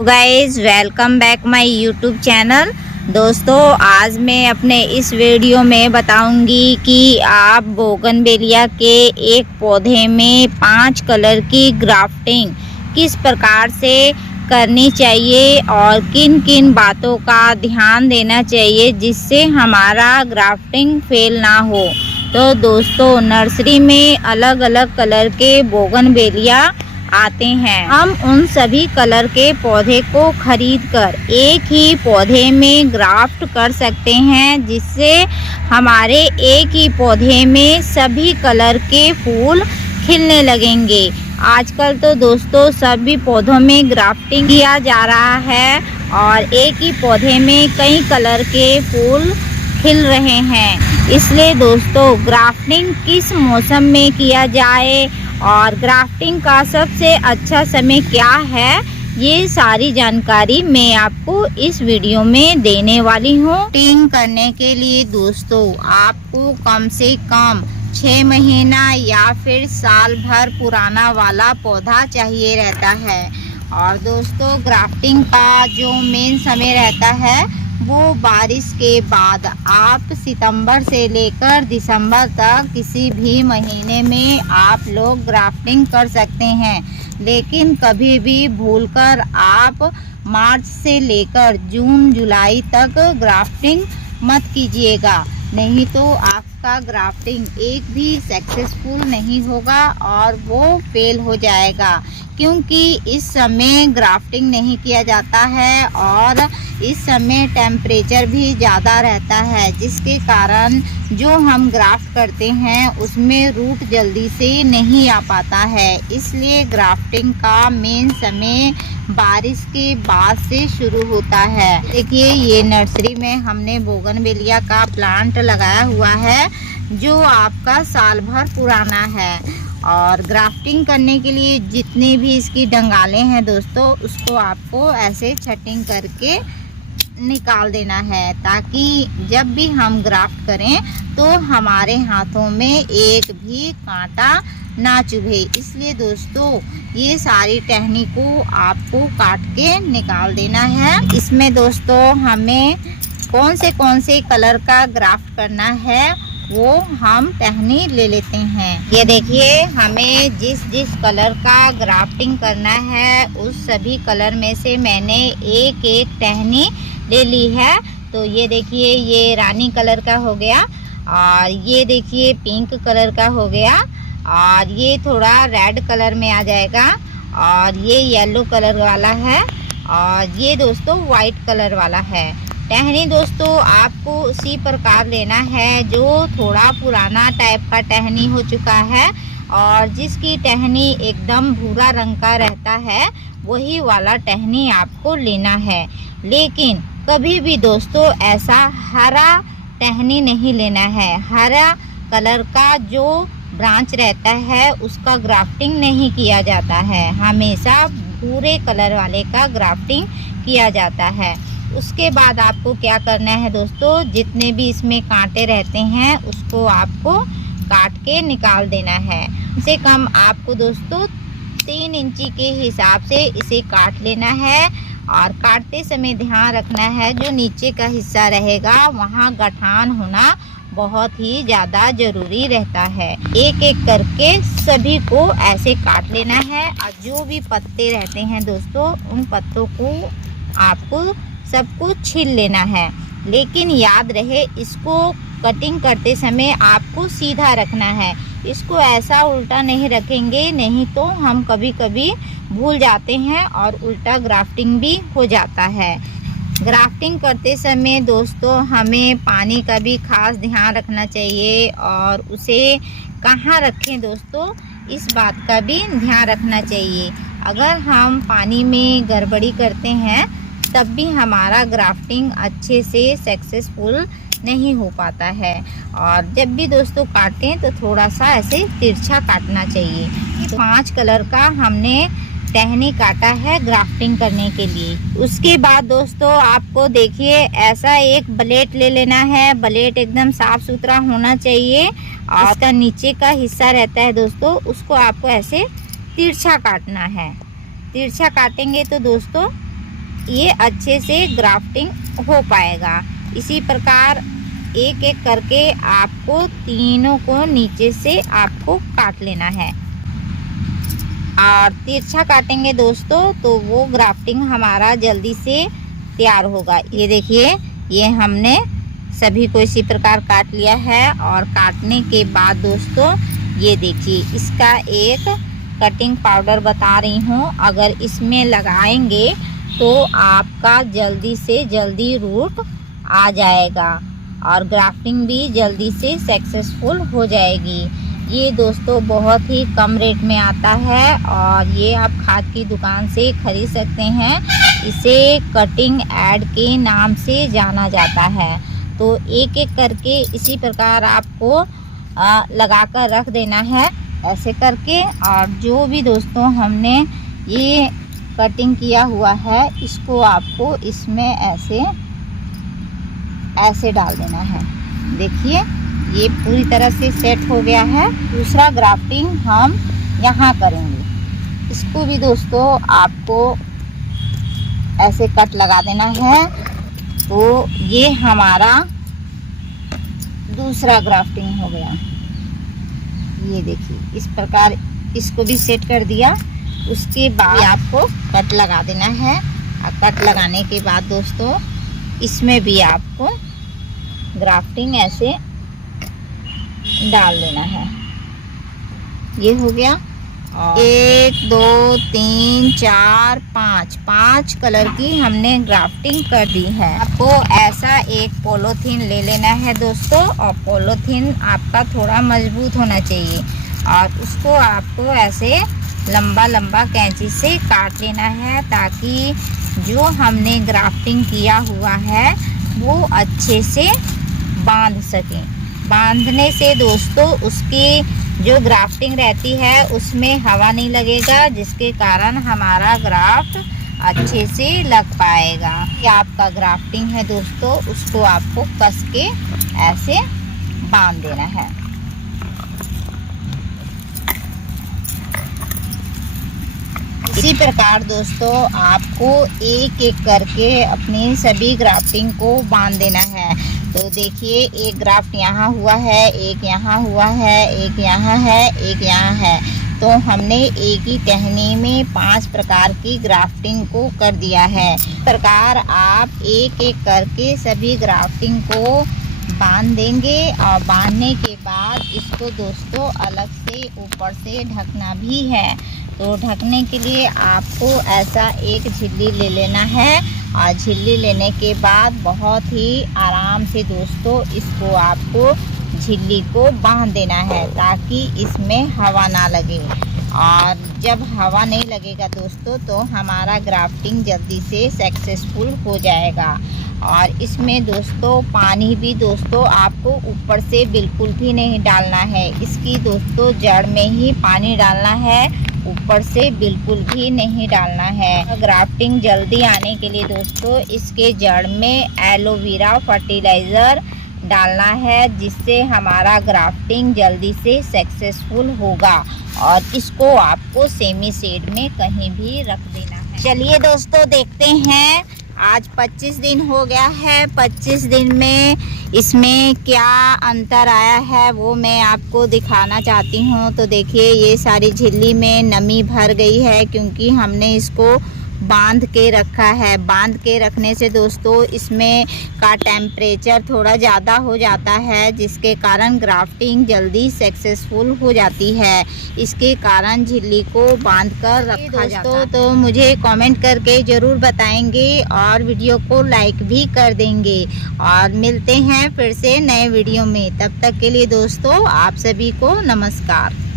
Guys welcome back my YouTube channel. दोस्तों आज मैं अपने इस वीडियो में बताऊंगी कि आप बोगनवेलिया के एक पौधे में 5 कलर की ग्राफ्टिंग किस प्रकार से करनी चाहिए और किन किन बातों का ध्यान देना चाहिए जिससे हमारा ग्राफ्टिंग फेल ना हो। तो दोस्तों नर्सरी में अलग अलग कलर के बोगनवेलिया आते हैं। हम उन सभी कलर के पौधे को खरीदकर एक ही पौधे में ग्राफ्ट कर सकते हैं जिससे हमारे एक ही पौधे में सभी कलर के फूल खिलने लगेंगे। आजकल तो दोस्तों सभी पौधों में ग्राफ्टिंग किया जा रहा है और एक ही पौधे में कई कलर के फूल खिल रहे हैं। इसलिए दोस्तों ग्राफ्टिंग किस मौसम में किया जाए और ग्राफ्टिंग का सबसे अच्छा समय क्या है, ये सारी जानकारी मैं आपको इस वीडियो में देने वाली हूँ। ग्राफ्टिंग करने के लिए दोस्तों आपको कम से कम 6 महीना या फिर साल भर पुराना वाला पौधा चाहिए रहता है। और दोस्तों ग्राफ्टिंग का जो मेन समय रहता है वो बारिश के बाद आप सितंबर से लेकर दिसंबर तक किसी भी महीने में आप लोग ग्राफ्टिंग कर सकते हैं। लेकिन कभी भी भूलकर आप मार्च से लेकर जून जुलाई तक ग्राफ्टिंग मत कीजिएगा, नहीं तो आपका ग्राफ्टिंग एक भी सक्सेसफुल नहीं होगा और वो फेल हो जाएगा। क्योंकि इस समय ग्राफ्टिंग नहीं किया जाता है और इस समय टेम्परेचर भी ज़्यादा रहता है, जिसके कारण जो हम ग्राफ्ट करते हैं उसमें रूट जल्दी से नहीं आ पाता है। इसलिए ग्राफ्टिंग का मेन समय बारिश के बाद से शुरू होता है। देखिए ये नर्सरी में हमने बोगनवेलिया का प्लांट लगाया हुआ है जो आपका साल भर पुराना है। और ग्राफ्टिंग करने के लिए जितने भी इसकी डंगाले हैं दोस्तों उसको आपको ऐसे छटिंग करके निकाल देना है, ताकि जब भी हम ग्राफ्ट करें तो हमारे हाथों में एक भी कांटा ना चुभे। इसलिए दोस्तों ये सारी टहनी को आपको काट के निकाल देना है। इसमें दोस्तों हमें कौन से कलर का ग्राफ्ट करना है वो हम टहनी ले लेते हैं। ये देखिए हमें जिस कलर का ग्राफ्टिंग करना है उस सभी कलर में से मैंने एक एक टहनी ले ली है। तो ये देखिए ये रानी कलर का हो गया और ये देखिए पिंक कलर का हो गया और ये थोड़ा रेड कलर में आ जाएगा और ये येलो कलर वाला है और ये दोस्तों वाइट कलर वाला है। टहनी दोस्तों आपको उसी प्रकार लेना है जो थोड़ा पुराना टाइप का टहनी हो चुका है और जिसकी टहनी एकदम भूरा रंग का रहता है वही वाला टहनी आपको लेना है। लेकिन कभी भी दोस्तों ऐसा हरा टहनी नहीं लेना है। हरा कलर का जो ब्रांच रहता है उसका ग्राफ्टिंग नहीं किया जाता है, हमेशा भूरे कलर वाले का ग्राफ्टिंग किया जाता है। उसके बाद आपको क्या करना है दोस्तों, जितने भी इसमें कांटे रहते हैं उसको आपको काट के निकाल देना है। कम से कम आपको दोस्तों 3 इंची के हिसाब से इसे काट लेना है और काटते समय ध्यान रखना है जो नीचे का हिस्सा रहेगा वहाँ गठान होना बहुत ही ज़्यादा ज़रूरी रहता है। एक एक करके सभी को ऐसे काट लेना है और जो भी पत्ते रहते हैं दोस्तों उन पत्तों को आपको सबको छील लेना है। लेकिन याद रहे इसको कटिंग करते समय आपको सीधा रखना है, इसको ऐसा उल्टा नहीं रखेंगे, नहीं तो हम कभी कभी भूल जाते हैं और उल्टा ग्राफ्टिंग भी हो जाता है। ग्राफ्टिंग करते समय दोस्तों हमें पानी का भी खास ध्यान रखना चाहिए और उसे कहाँ रखें दोस्तों इस बात का भी ध्यान रखना चाहिए। अगर हम पानी में गड़बड़ी करते हैं तब भी हमारा ग्राफ्टिंग अच्छे से सक्सेसफुल नहीं हो पाता है। और जब भी दोस्तों काटें तो थोड़ा सा ऐसे तिरछा काटना चाहिए। 5 कलर का हमने टहनी काटा है ग्राफ्टिंग करने के लिए। उसके बाद दोस्तों आपको देखिए ऐसा एक ब्लेड ले लेना है। ब्लेड एकदम साफ सुथरा होना चाहिए और इसका नीचे का हिस्सा रहता है दोस्तों उसको आपको ऐसे तिरछा काटना है। तिरछा काटेंगे तो दोस्तों ये अच्छे से ग्राफ्टिंग हो पाएगा। इसी प्रकार एक एक करके आपको तीनों को नीचे से आपको काट लेना है और तिरछा काटेंगे दोस्तों तो वो ग्राफ्टिंग हमारा जल्दी से तैयार होगा। ये देखिए, ये हमने सभी को इसी प्रकार काट लिया है और काटने के बाद दोस्तों ये देखिए, इसका एक कटिंग पाउडर बता रही हूँ, अगर इसमें लगाएंगे तो आपका जल्दी से जल्दी रूट आ जाएगा और ग्राफ्टिंग भी जल्दी से सक्सेसफुल हो जाएगी। ये दोस्तों बहुत ही कम रेट में आता है और ये आप खाद की दुकान से खरीद सकते हैं। इसे कटिंग ऐड के नाम से जाना जाता है। तो एक एक करके इसी प्रकार आपको लगा कर रख देना है ऐसे करके। और जो भी दोस्तों हमने ये कटिंग किया हुआ है इसको आपको इसमें ऐसे डाल देना है। देखिए, ये पूरी तरह से सेट हो गया है। दूसरा ग्राफ्टिंग हम यहाँ करेंगे। इसको भी दोस्तों आपको ऐसे कट लगा देना है। तो ये हमारा दूसरा ग्राफ्टिंग हो गया। ये देखिए, इस प्रकार इसको भी सेट कर दिया। उसके बाद आपको कट लगा देना है और कट लगाने के बाद दोस्तों इसमें भी आपको ग्राफ्टिंग ऐसे डाल देना है। ये हो गया। 1 2 3 4 5 कलर की हमने ग्राफ्टिंग कर दी है। आपको ऐसा एक पॉलीथीन ले लेना है दोस्तों और पॉलीथीन आपका थोड़ा मजबूत होना चाहिए और उसको आपको ऐसे लंबा लंबा कैंची से काट लेना है ताकि जो हमने ग्राफ्टिंग किया हुआ है वो अच्छे से बांध सकें। बांधने से दोस्तों उसकी जो ग्राफ्टिंग रहती है उसमें हवा नहीं लगेगा, जिसके कारण हमारा ग्राफ्ट अच्छे से लग पाएगा। ये आपका ग्राफ्टिंग है दोस्तों, उसको आपको कस के ऐसे बांध देना है। इसी प्रकार दोस्तों आपको एक एक करके अपनी सभी ग्राफ्टिंग को बांध देना है। तो देखिए, एक ग्राफ्ट यहाँ हुआ है, एक यहाँ हुआ है, एक यहाँ है, एक यहाँ है। तो हमने एक ही टहनी में 5 प्रकार की ग्राफ्टिंग को कर दिया है। इस प्रकार आप एक एक करके सभी ग्राफ्टिंग को बांध देंगे और बांधने के बाद इसको दोस्तों अलग से ऊपर से ढकना भी है। तो ढकने के लिए आपको ऐसा एक झिल्ली ले लेना है और झिल्ली लेने के बाद बहुत ही आराम से दोस्तों इसको आपको झिल्ली को बांध देना है ताकि इसमें हवा ना लगे। और जब हवा नहीं लगेगा दोस्तों तो हमारा ग्राफ्टिंग जल्दी से सक्सेसफुल हो जाएगा। और इसमें दोस्तों पानी भी दोस्तों आपको ऊपर से बिल्कुल भी नहीं डालना है। इसकी दोस्तों जड़ में ही पानी डालना है, ऊपर से बिल्कुल भी नहीं डालना है। ग्राफ्टिंग जल्दी आने के लिए दोस्तों इसके जड़ में एलोवेरा फर्टिलाइज़र डालना है, जिससे हमारा ग्राफ्टिंग जल्दी से सक्सेसफुल होगा। और इसको आपको सेमी शेड में कहीं भी रख देना है। चलिए दोस्तों देखते हैं, आज 25 दिन हो गया है। 25 दिन में इसमें क्या अंतर आया है वो मैं आपको दिखाना चाहती हूँ। तो देखिए, ये सारी झिल्ली में नमी भर गई है क्योंकि हमने इसको बांध के रखा है। बांध के रखने से दोस्तों इसमें का टेम्परेचर थोड़ा ज़्यादा हो जाता है, जिसके कारण ग्राफ्टिंग जल्दी सक्सेसफुल हो जाती है। इसके कारण झिल्ली को बांध कर रखा जाता है। तो मुझे कमेंट करके ज़रूर बताएंगे और वीडियो को लाइक भी कर देंगे। और मिलते हैं फिर से नए वीडियो में। तब तक के लिए दोस्तों आप सभी को नमस्कार।